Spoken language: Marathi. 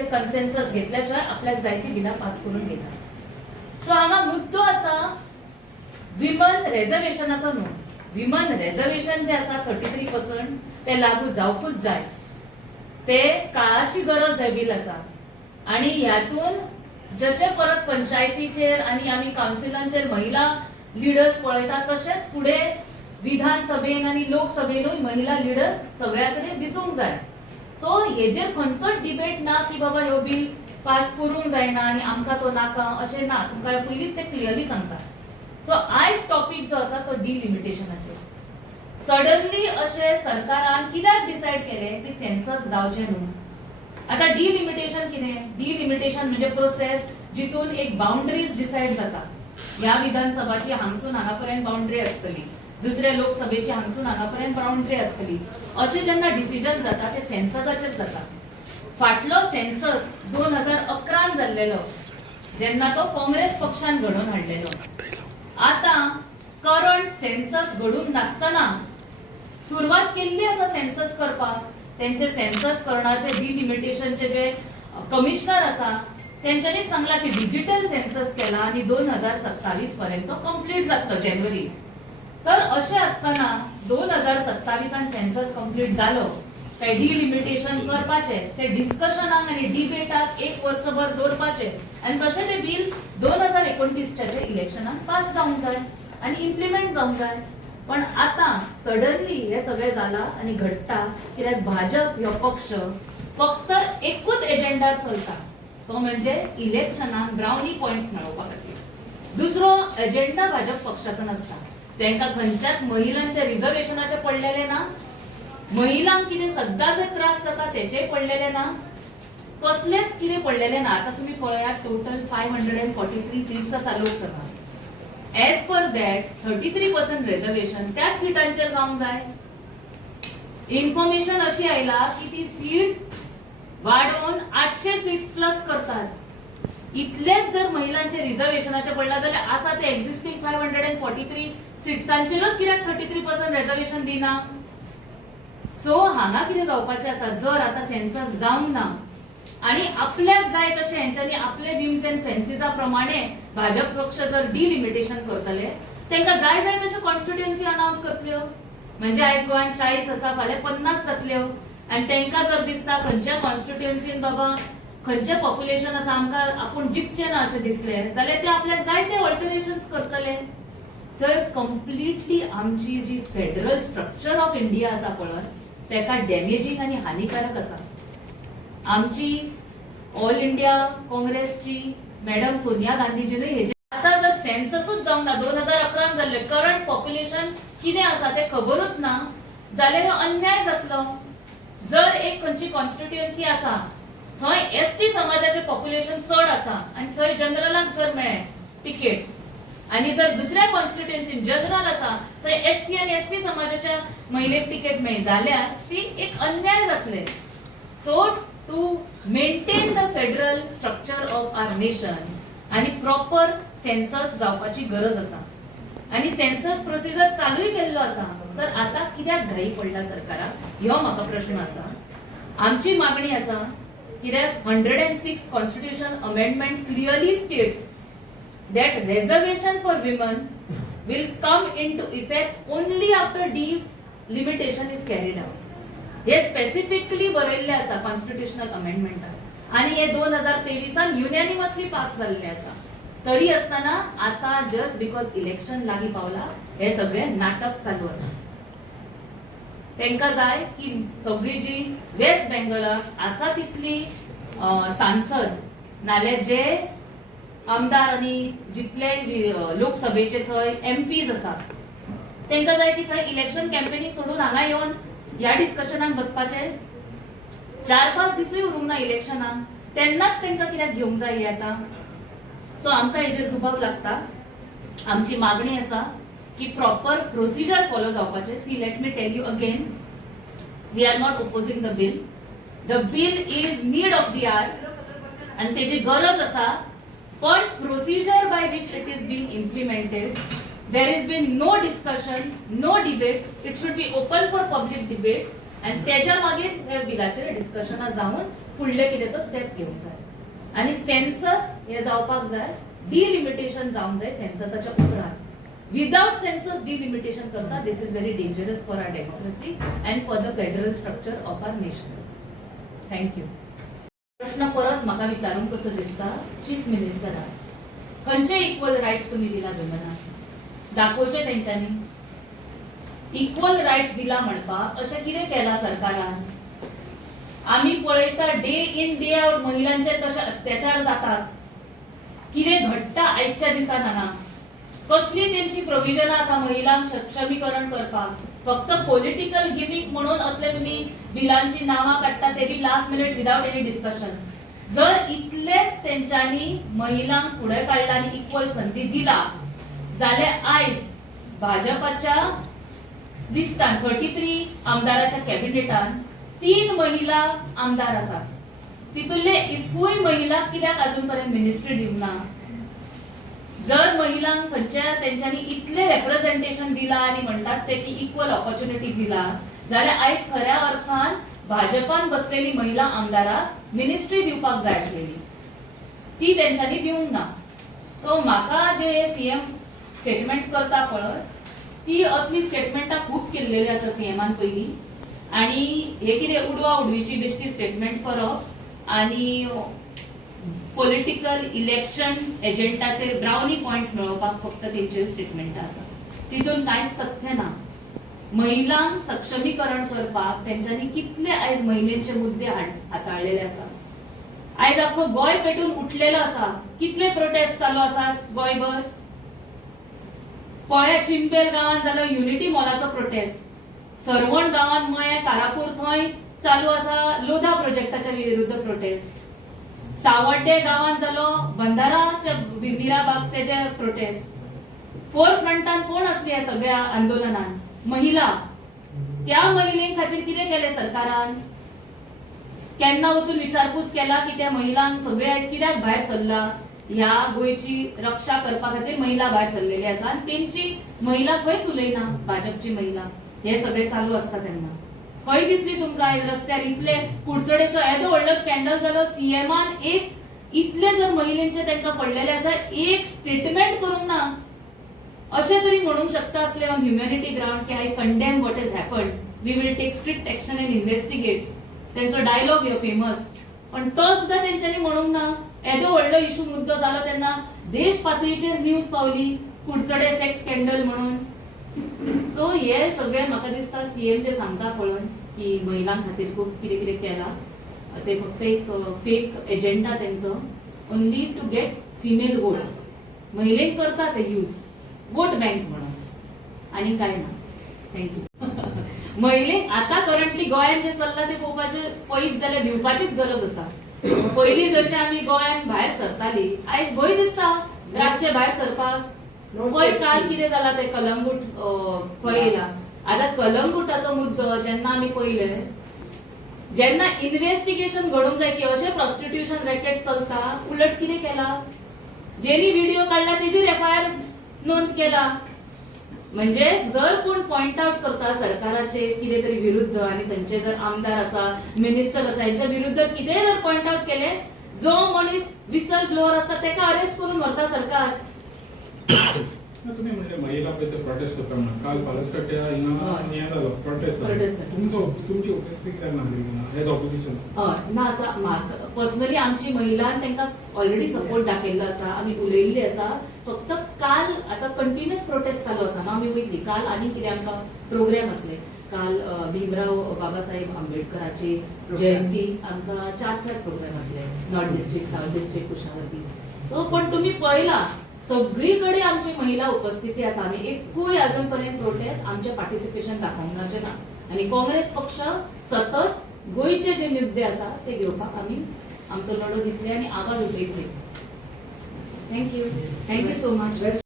ते कन्सेन्सस घेतल्याशिवाय आपल्याक जाय ती बिलां पास करून घेतात. सो हांगा मुद्दो आसा विमन रिझर्वेशनाचो न्हू. विमन रिझर्वेशन जे आसा 33% ते लागू जावपूच जाय. ते काळाची गरज हे बिल आसा आणि ह्यातून जशे परत पंचायतीचेर आणि आमी काउन्सिलांचेर महिला लिडर्स पळयतात तशेंच फुडे विधानसभेन आणि लोकसभेनूय महिला लिडर्स सगळ्याकडे दिसूंक जाय. सो हेजेर खंयचोच डिबेट ना की बाबा ह्यो बिल पास करूंक जायना आणि आमकां तो नाका अशें ना. तुमकां पयलींच ते क्लियरली सांगता. सो आयज टॉपिक जो आसा तो डिलिमिटेशनाचेर. सडनली अशें सरकारान कित्याक डिसायड केलें की सेन्सस जावचें न्हू. आता डिलिमिटेशन कितें? डिलिमिटेशन म्हणजे प्रोसेस जितून एक बाउंड्रीज डिसाइड जाता. ह्या विधानसभाची हांगसून हांगापर्यंत बाउंड्री आसतली, दुसऱ्या लोकसभेची हांगसून हांगापर्यंत बाउंड्री आसतली. अशें जेन्ना डिसिजन जाता ते सेन्ससाचेर जाता. फाटलो सेन्सस 2011 जाल्लेलो जेन्ना तो काँग्रेस पक्षान घडोवन हाडलेलो. आता करंट सेन्सस घडून नासतना सुरवात केल्ली आसा सेन्सस करपाक. त्यांचे सेन्सस करण्याचे डिलिमिटेशनचे जे कमिशनर आसा त्यांच्यानी सांगला की डिजिटल सेन्सस केला आणि 2027 पर्यंत कंप्लीट जातलो जानेवारी. तर अशें आसतना 2027 सेन्सस कंप्लीट जालो काय डिलिमिटेशन करपाचे ते डिस्कशनाक आणि डिबेटाक एक वर्षभर दवरपाचे आणि तशें ते बिल 2029च्या इलेक्शनाक पास जावंक जाय आणि इम्प्लिमेंट जावंक जाय. पण आता सडनली हे सगळे जाला आणि घडटा कित्याक भाजप ह्यो पक्ष फक्त एकूच एजेंडा चलता, तो म्हणजे इलेक्शनाक ब्राउनी पॉइंट्स मेळोवपा खातीर. दुसरो एजेंडा भाजप पक्षाचो नासता. तांकां खंयच्याच महिलांच्या रिझर्वेशनाचे पडलेले ना, महिलांक कितें सद्दां जे त्रास जाता तेचेय पडलेले ना, कसलेच कितें पडलेले ना. आता तुम्ही पळयात टोटल 543 सीट्स आसा Lok Sabha. As per that 33% reservation त्याच सीटांचेर जावंक जाय. इन्फॉर्मेशन अशी आयला की ती सीट्स वाढवून 800 सीट्स प्लस करतात. इतलेच जर महिलांचे रिझर्वेशनाचे पडला जाल्यार आसा ते एक्झिस्टिंग 543 सीट्सांचेरच कित्याक 33% रिझर्वेशन दिना. सो हांगा कितें जावपाचें आसा, जर आता सेन्सस जावंक ना आणि आपल्याक जाय तशें हेंच्यांनी आपले व्ह्यूज एंड फॅन्सीजा प्रमाणे भाजप पक्ष जर डिलिमिटेशन करतले तांकां जाय जाय तशें कॉन्स्टिट्युएन्सी अनाउन्स करतल्यो. म्हणजे आयज गोंयांत 40 आसा, फाल्यां 50 जातल्यो आणि तांकां जर दिसता खंयच्या कॉन्स्टिट्युएन्सीन बाबा खंयचें पॉप्युलेशन आसा आमकां आपूण जिखचें ना अशें दिसलें जाल्यार ते आपल्याक जाय ते ऑल्टरेशन्स करतले. सो कंप्लिटली आमची जी फेडरल स्ट्रक्चर ऑफ इंडिया आसा पळय ताका डॅमेजिंग आनी हानिकारक आसा. आमची ऑल इंडिया काँग्रेसची मॅडम सोनिया गांधीजीने हेजे आता जर सेन्ससूच जावंक ना, 2011 जाल्ले करंट पॉप्युलेशन कितें आसा ते खबरूच ना जाल्यार हो अन्याय जातलो. जर एक खंयची कॉन्स्टिट्युएन्सी आसा थंय एसटी समाजाचे पॉप्युलेशन चड आसा आणि थंय जनरलाक जर मेळ्ळे तिकेट आणि जर दुसऱ्या कॉन्स्टिट्युएन्सीन जनरल आसा थंय एससी आणि एसटी समाजाच्या महिलेक तिकेट मेळ्ळी जाल्यार ती एक अन्याय जातले. So to maintain the federal structure of our nation आणि प्रॉपर सेन्सस जावपाची गरज आसा आणि सेन्सस प्रोसिजर चालूय केल्लो आसा. तर आता कित्याक घाई पडला सरकाराक ह्यो म्हाका प्रश्न आसा. आमची मागणी आसा कित्याक 106 constitution amendment clearly states that reservation for women will come into effect only after delimitation is carried out. हे स्पेसिफिकली बरयल्ले आसा कॉन्स्टिट्युशनल अमेंडमेंटात आणि हे 2023 युनॅनिमसली पास झालेले आसा. तरी असताना आता जस्ट बिकॉज इलेक्शन लागीं पावला हे सगळे नाटक चालू आसा. तांकां जाय की सगळी जी वेस्ट बेंगॉलाक आसा तितली सांसद नाल्यार जे आमदार आणि जितले लोकसभेचे थंय एमपीज आसात तांकां जाय की थंय इलेक्शन कॅम्पेनीक सोडून हांगा येवन ह्या डिस्कशनाक बसपाचे. 4-5 दिसूय उरूंक ना इलेक्शनाक, तेन्नाच तांकां कित्याक घेवंक जाय हे आतां. सो आमकां हेजेर दुबाव लागता. आमची मागणी आसा की प्रॉपर प्रोसिजर फॉलो जावपाचे. See let me tell you again, we are not opposing the bill. The bill is need of the hour आणि तेजी गरज आसा. पण procedure by which it is being implemented, there has been no discussion, no debate. It should be open for public debate आणि त्याच्या मागीर हे बिलाचेर डिस्कशनां जावन फुडले कितें तो स्टेप घेवंक जाय आनी सेन्सस हे जावपाक जाय डिलिमिटेशन जावंक जाय सेन्ससाच्या उपरांत विदाउट सेन्सस डिलिमिटेशन करता this is very dangerous for our democracy and for the federal structure of our nation thank you प्रश्न परत म्हाका विचारूंक कसो दिसता चीफ मिनिस्टराक खंयचे इक्वल रायट्स तुमी दिला विमनाक दाखोवचे तेंच्यांनी इक्वल रायट्स दिला म्हणपाक अशें कितें केला सरकारान आमी पळयता डे इन डे आउट महिलांचेर कशे अत्याचार जातात कितें घडटा आयच्या दिसान हांगा कसली तेंची प्रोविजन आसा महिलांक सक्षमीकरण करपाक फक्त पॉलिटिकल गिमिक म्हणून असले तुम्ही बिलांची नावां काडटा ते be last minute without any discussion जर इतलेच तेंच्यांनी महिलांक फुडें काडला आनी इक्वल संधी दिला जाल्यार आयज भाजपाच्या लिस्टान 33 आमदाराच्या कॅबिनेटान 3 महिला आमदार आसात तितुल्ले एकूय महिलाक कित्याक अजून पर्यंत मिनिस्ट्री दिवंक ना जर महिलांक खंयच्या तेंच्यांनी इतले रिप्रेझेंटेशन दिला आणि म्हणतात ते की इक्वल ऑपॉर्च्युनिटी दिला जाल्यार आयज खऱ्या अर्थान भाजपान बसलेली महिला आमदाराक मिनिस्ट्री दिवपाक जाय आसलेली ती तेंच्यांनी दिवंक ना सो म्हाका जे सीएम स्टेटमेंट करता पळय ती असली स्टेटमेंटां खूब केल्लेली आसा सीएमान पयलीं आणि हे कितें उडवा उडवीची बेश्टी स्टेटमेंट करप आणि पॉलिटिकल इलेक्शन एजेंडाचेर ब्राउनी पॉइंट्स मेळोवपाक फक्त तेंच्यो स्टेटमेंटां आसा तितून कांयच तथ्य ना महिलांक सक्षमीकरण करपाक तेंच्यांनी कितले आयज महिलेंचे मुद्दे हाताळलेले आसा आयज आख्खो गोंय पेटून उठलेलो आसा कितले प्रोटेस्ट चालू आसात गोंयभर पळया चिंपेल गांवांत जालो युनिटी मॉलाचो प्रोटेस्ट सरवण गांवांत मये कारापूर थंय चालू आसा लोधा प्रोजेक्टाच्या विरुद्ध प्रोटेस्ट सावड्डे गांवांत जालो बंधाराच्या मिराबाग तेजे प्रोटेस्ट फोर फ्रंटान कोण असली ह्या सगळ्या आंदोलनात महिला त्या महिलें खातीर कितें केलें सरकारान केन्ना वचून विचारपूस केला की त्या महिलांक सगळे आयज कित्याक भायर सरला ह्या गोंयची रक्षा करपा खातीर महिला भायर सरलेली आसा आनी तेंची महिला खंयच उलयना भाजपची महिला हे सगळे चालू आसता तेन्ना खंय दिसली तुमकां आयज रस्त्यार इतले कुडचडेचो येदो व्हडलो स्कॅन्डल जालो सीएमान एक इतले जर महिलेंचे तांकां पडलेले आसा एक स्टेटमेंट करूंक ना अशें तरी म्हणूंक शकता आसले ऑन ह्युमॅनिटी ग्राउंड की I condemn what is happened we will take strict action and investigate तेंचो डायलॉग ह्यो फेमस पण तो सुद्दां तेंच्यांनी म्हणूंक ना येदो व्हडलो इशू मुद्दो जालो तेन्ना देश पातळीचेर न्यूज पावली कुडचडे सेक्स स्कॅन्डल म्हणून सो हे सगळे म्हाका दिसता सीएम जे सांगता पळय की महिलां खातीर खूब कितें कितें केलां ते फक्त एक फेक एजेंडा तेंचो only to get female vote महिलेक करता ते यूज वोट बँक म्हणून आनी कांय ना थँक्यू महिलेक आतां करंटली गोंयान जे चल्लां ते पळोवपाचें पळयत जाल्यार भिवपाचीच गरज आसा पयलीं जशें आमी गोंयान भायर सरतालीं आयज भंय दिसता रातचे भायर सरपाक पळय काल कितें जालां ते कलंगूट खंय येयला आतां कलंगूटाचो मुद्दो जेन्ना आमी पळयले जेन्ना इन्व्हेस्टिगेशन घडोवंक जाय की अशें प्रॉस्टिट्यूशन रॅकेट चलता उलट कितें केला जेनी व्हिडिओ काडला तेजेर एफआयआर नोंद केला म्हणजे जर कोण पॉइंट आउट करता सरकाराचे कितें तरी विरुद्ध आणि तांचे जर आमदार आसा मिनिस्टर आसा यांच्या विरुद्ध कितेंय जर पॉइंट आउट केले जो मनीस विसल ब्लोअर आसता तेका अरेस्ट करून व्हरता सरकार तुम्ही म्हणजे महिला पळय ते प्रोटेस्ट करता म्हणून काल पालसकट्या हिंगा हें जालो प्रोटेस्ट तुमची उपस्थिती कित्याक नासली एज ऑपोजिशन ना आतां म्हाका पर्सनली आमची महिलांक तांकां ऑलरेडी सपोर्ट दाखयल्लो आसा आमी उलयल्ली आसा फक्त काल आतां कंटिन्युअस प्रोटेस्ट चालू आसा न्हू आमी वयतली काल आनी कितें आमकां प्रोग्राम आसले काल भीमराव बाबासाहेब आंबेडकराची जयंती आमकां 4 प्रोग्राम आसले north district south district Kushavati so पण तुमी पळयला सगळीकडे आमची महिला उपस्थिती आसा आमी एकूय अजून पर्यंत प्रोटेस्ट आमचे पार्टिसिपेशन दाखोवंक ना आणि काँग्रेस पक्ष सतत गोंयचे जे मुद्दे आसा ते घेवपाक आमी आमचो लढो दितले आनी आवाज उठयतले थँक्यू सो मच